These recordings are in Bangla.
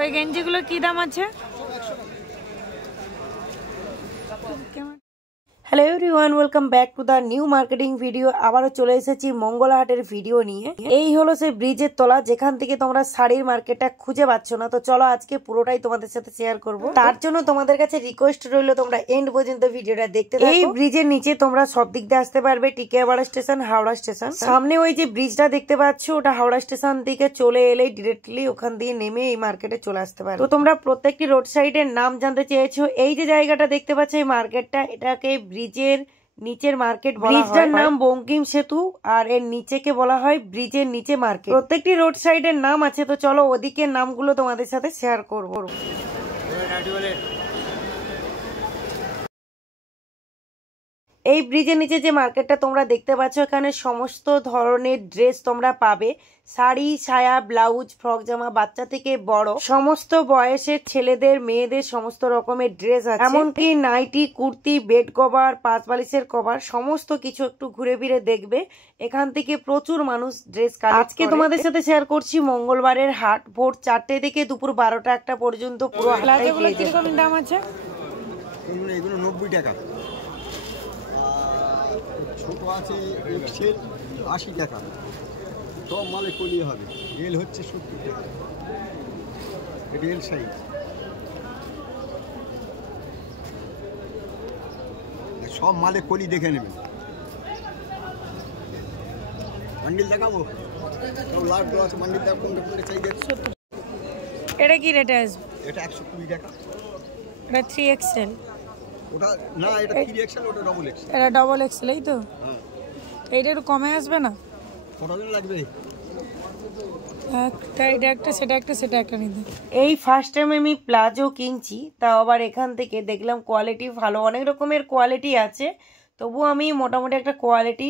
ওই গেঞ্জিগুলো কি দাম আছে? Hello everyone, welcome back to the new marketing video. আবারও চলে এসেছি মঙ্গলাহাটের ভিডিও নিয়ে। এই হলো সেই ব্রিজের তলা যেখান থেকে তোমরা শাড়ির মার্কেটটা খুঁজে পাচ্ছ না। তো চলো আজকে পুরোটাই তোমাদের সাথে শেয়ার করব। তার জন্য তোমাদের কাছে রিকোয়েস্ট রইলো তোমরা এন্ড পর্যন্ত ভিডিওটা দেখতে থাকো। এই ব্রিজের নিচে তোমরা সব দিক দিয়ে আসতে পারবে, টিকিয়াপাড়া স্টেশন, হাওড়া স্টেশন। সামনে ওই যে ব্রিজটা দেখতে পাচ্ছ ওটা হাওড়া স্টেশন থেকে চলে এলেই ডিরেক্টলি ওখান দিয়ে নেমে এই মার্কেটে চলে আসতে পারবে। তো তোমরা প্রত্যেকটি রোড সাইডের নাম জানতে চেয়েছো। এই যে জায়গাটা দেখতে পাচ্ছ এই মার্কেটটা, এটাকে ব্রিজের নিচের মার্কেট বলা হয়। ব্রিজটার নাম বঙ্কিম সেতু আর এর নিচেকে বলা হয় ব্রিজের নিচে মার্কেট। প্রত্যেকটি রোড সাইডের নাম আছে। তো চলো ওদিকের নামগুলো তোমাদের সাথে শেয়ার করব। এই ব্রিজের নিচে যে মার্কেটটা তোমরা দেখতে পাচ্ছ এখানে সমস্ত ধরনের ড্রেস তোমরা পাবে। শাড়ি, সায়া, ব্লাউজ, ফ্রক জামা, বাচ্চা থেকে বড় সমস্ত বয়সের ছেলেদের মেয়েদের সমস্ত রকমের ড্রেস আছে। এমনকি নাইটি, কুর্তি, বেড কভার, পাঁচ বালিশের কভার সমস্ত কিছু একটু ঘুরে ফিরে দেখবে। এখান থেকে প্রচুর মানুষ ড্রেস কালেক্ট করে। আজকে তোমাদের সাথে শেয়ার করছি মঙ্গলবারের হাট। ভোর 4টে থেকে দুপুর 12টা 1টা পর্যন্ত পুরো হাটটাই পেয়ে যাবে। কিরকম দাম আছে? এগুলো 90 টাকা, ছোট আছে এক্সেল 80 টাকা, সব মালে কলি হবে। এল হচ্ছে 70 টাকা, এটা এল সাইজ। সব মালে কলি দেখে নেবেন। বান্ডিল দেখাবো, সব লাভ দেওয়া আছে। বান্ডিল দেওয়া কোনটা কোনটা চাই দেখছো? এটা কি রেট আছে? এটা 120 টাকা। এটা 3XL। ওটা না, এটা 3XL, ওটা ডবল এক্সেল। এটা ডবল এক্সেল, এই তো। হ্যাঁ, এইটা একটু কমে আসবে না? কতদিন লাগবে? এটা একটা, সেটা একটা, সেটা একটা নিতে। এই ফার্স্ট টাইম আমি প্লাজো কিনছি, তাও আবার এখান থেকে দেখলাম কোয়ালিটি ভালো। অনেক রকমের কোয়ালিটি আছে, তবু আমি মোটামুটি একটা কোয়ালিটি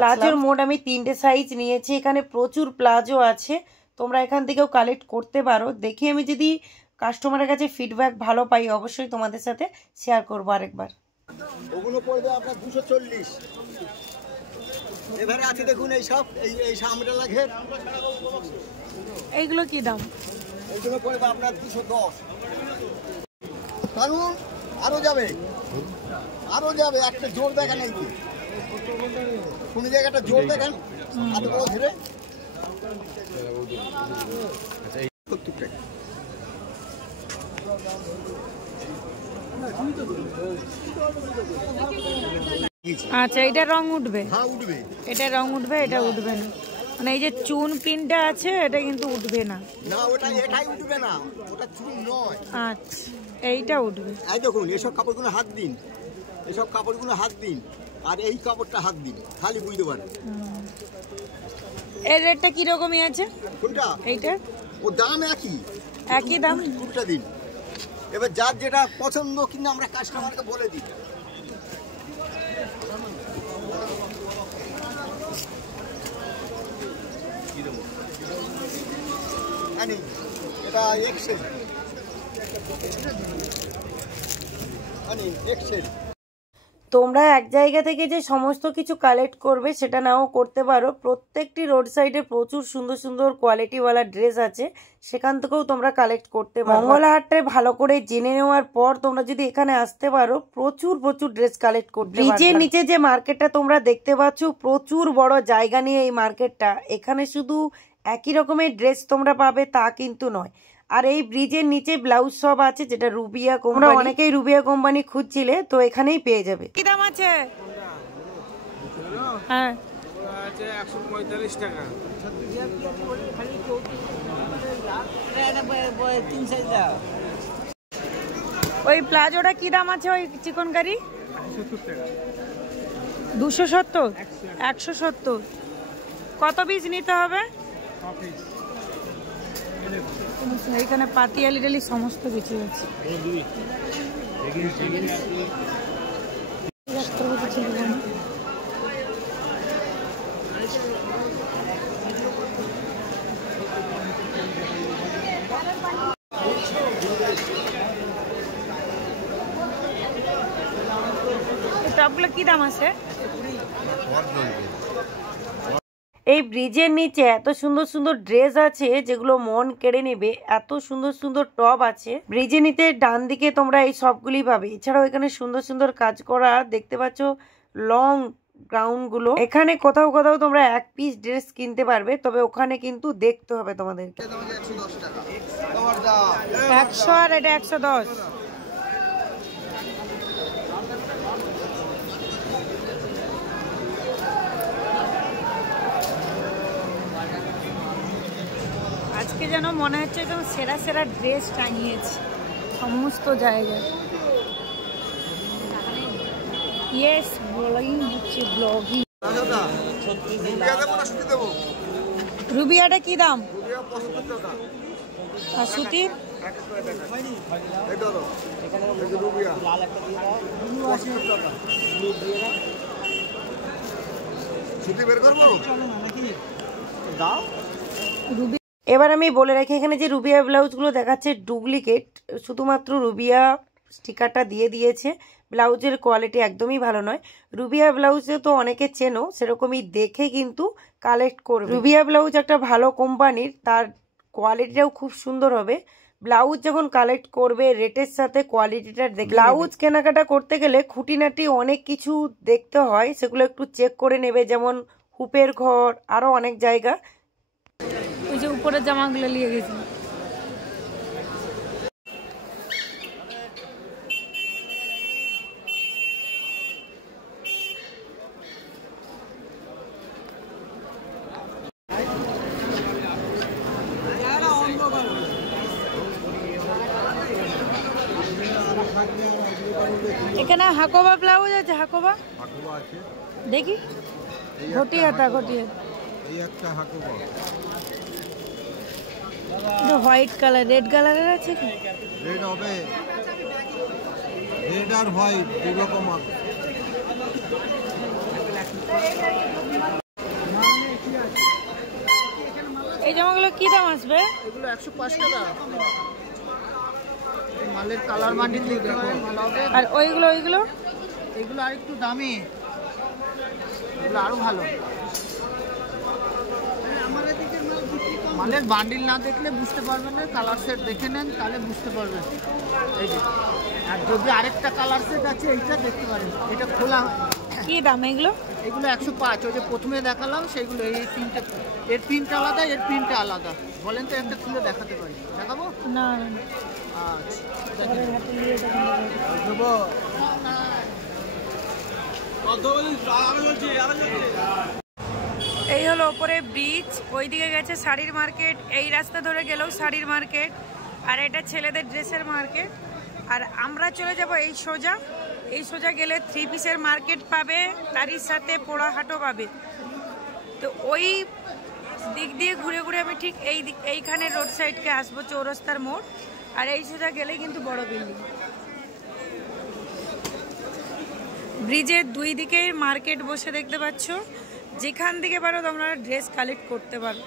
প্লাজোর মোট আমি 3টে সাইজ নিয়েছি। এখানে প্রচুর প্লাজো আছে, তোমরা এখান থেকেও কালেক্ট করতে পারো। দেখি আমি যদি কাস্টমারের কাছে ফিডব্যাক ভালো পাই অবশ্যই তোমাদের সাথে শেয়ার করবো আরেকবার। ওগুলো পড়বে আপনার 240। এবারে আছে দেখুন এই সব, এই সামনে লাগে। এইগুলো কি দাম? এইগুলো পড়বে আপনার 210। কারণ আরো যাবে, আরো যাবে। একটা জোর দেখেন, এই কোন জায়গাটা জোর দেখেন, এত বড় ধরে। আচ্ছা, এই 70 টাকা। আচ্ছা, এটা রং উঠবে? হ্যাঁ উঠবে। এটা রং উঠবে, এটা উঠবে না। মানে এই যে চুন পিনটা আছে এটা কিন্তু উঠবে না। না, ওটা এটাই উঠবে না, ওটা চুন নয়। আচ্ছা, এইটা উঠবে। এই দেখুন, এসব কাপড়গুলো হাত দিন, এসব কাপড়গুলো হাত দিন, আর এই কাপড়টা হাত দিন, খালি বুঝতে পারেন। এর রেটটা কিরকমই আছে? কোনটা? এইটা ও দাম একই, একই দাম। দুটো দিন। এবার যার যেটা পছন্দ কিন্তু আমরা কাস্টমারকে বলে দিই। এটা এক্সেল, এক্সেল। তোমরা এক জায়গা থেকে যে সমস্ত কিছু কালেক্ট করবে সেটা নাও করতে পারো। প্রত্যেকটি রোড সাইডে প্রচুর সুন্দর সুন্দর কোয়ালিটিওয়ালা ড্রেস আছে, সেখান থেকেও তোমরা কালেক্ট করতে পারো। মঙ্গলাহাটটায় ভালো করে জেনে নেওয়ার পর তোমরা যদি এখানে আসতে পারো প্রচুর প্রচুর ড্রেস কালেক্ট করতে পারো। ব্রিজের নিচে যে মার্কেটটা তোমরা দেখতে পাচ্ছ প্রচুর বড় জায়গা নিয়ে এই মার্কেটটা। এখানে শুধু একই রকমের ড্রেস তোমরা পাবে তা কিন্তু নয়। আর এই ব্রিজের নিচে ব্লাউজ সব আছে, যেটা রুবিয়া কোম্পানি। অনেকেই রুবিয়া কোম্পানি খুঁজছিলে, তো এখানেই পেয়ে যাবে। কি দাম আছে? হ্যাঁ, 145 টাকা। ওই প্লাজোটা কি দাম আছে? ওই চিকনকারি 270, 170। কত পিস নিতে হবে? এইখানে পাতিয়ালি টালি সমস্ত কিছু আছে। টপগুলো কি দাম আছে? এই ব্রিজের নিচে এত সুন্দর সুন্দর ড্রেস আছে যেগুলো মন কেড়ে নেবে। এত সুন্দর সুন্দর টপ আছে। ব্রিজের নিচে ডান দিকে তোমরা এই সবগুলি পাবে। এছাড়াও এখানে সুন্দর সুন্দর কাজ করা দেখতে পাচ্ছ লং গ্রাউন্ড গুলো। এখানে কোথাও কোথাও তোমরা এক পিস ড্রেস কিনতে পারবে, তবে ওখানে কিন্তু দেখতে হবে তোমাদেরকে। 100 আর এটা 110। আজকে যেন মনে হচ্ছে একদম সেরা সেরা ড্রেস টাঙিয়েছে সমস্ত জায়গায়। ইয়েস, ব্লগিং হচ্ছে ব্লগিং। রুবিয়াটা কি দাম? আর সুতির এবার আমি বলে রাখি, এখানে যে রুবিয়া ব্লাউজগুলো দেখাচ্ছে ডুপ্লিকেট, শুধুমাত্র রুবিয়া স্টিকারটা দিয়ে দিয়েছে। ব্লাউজের কোয়ালিটি একদমই ভালো নয়। রুবিয়া ব্লাউজে তো অনেকে চেনো, সেরকমই দেখে কিন্তু কালেক্ট করবে। রুবিয়া ব্লাউজ একটা ভালো কোম্পানির, তার কোয়ালিটিটাও খুব সুন্দর হবে। ব্লাউজ যখন কালেক্ট করবে রেটের সাথে কোয়ালিটিটা দেখে। ব্লাউজ কেনাকাটা করতে গেলে খুঁটিনাটি অনেক কিছু দেখতে হয়, সেগুলো একটু চেক করে নেবে, যেমন হুপের ঘর, আরো অনেক জায়গা। ওই যে উপরের জামাগুলো নিয়ে গেছি। এখানে হাকোবা ব্লাউজ আছে। হাকোবা আছে দেখি। ঘটি হাতা, ঘটি হাতা। এই একটা হাকোবা, হোয়াইট কালার, রেড কালারের আছে কি? রেড হবে, রেড আর হোয়াইট দুই রকম আছে। এই জামাগুলো কি দাম আসবে? এগুলো 105 টাকা। মালের কালার মাটি দেখতে হবে। আর ওইগুলো এগুলো আর একটু দামি, এগুলো আরো ভালো। মালের বান্ডিল না দেখলে বুঝতে পারবেন না, কালার সেট দেখে নেন তাহলে বুঝতে পারবেন। এই যে, আর যদি আরেকটা কালার সেট আছে এইটা দেখতে পারেন, এটা খোলা। কি দাম এগুলো? এগুলো 105। ওই যে প্রথমে দেখালাম সেগুলো। এই তিনটে, এর প্রিন্ট আলাদা, এর প্রিন্ট আলাদা। বলেন তো একটা খুলে দেখাতে পারি? দেখাবো না। আচ্ছা, এই হলো ওপরে ব্রিজ, ওইদিকে গেছে শাড়ির মার্কেট, এই রাস্তা ধরে গেলেও শাড়ির মার্কেট, আর এটা ছেলেদের ড্রেসের মার্কেট। আর আমরা চলে যাব এই সোজা গেলে 3 পিসের মার্কেট পাবে, তারই সাথে পোড়াহাটও পাবে। তো ওই দিক দিয়ে ঘুরে ঘুরে আমি ঠিক এইখানে রোড সাইডকে আসবো, চৌরাস্তার মোড়। আর এই সোজা গেলে কিন্তু বড় বিল্ডিং। ব্রিজের দুই দিকে মার্কেট বসে দেখতে পাচ্ছ, যেখান থেকে পারো তোমরা ড্রেস কালেক্ট করতে পারো।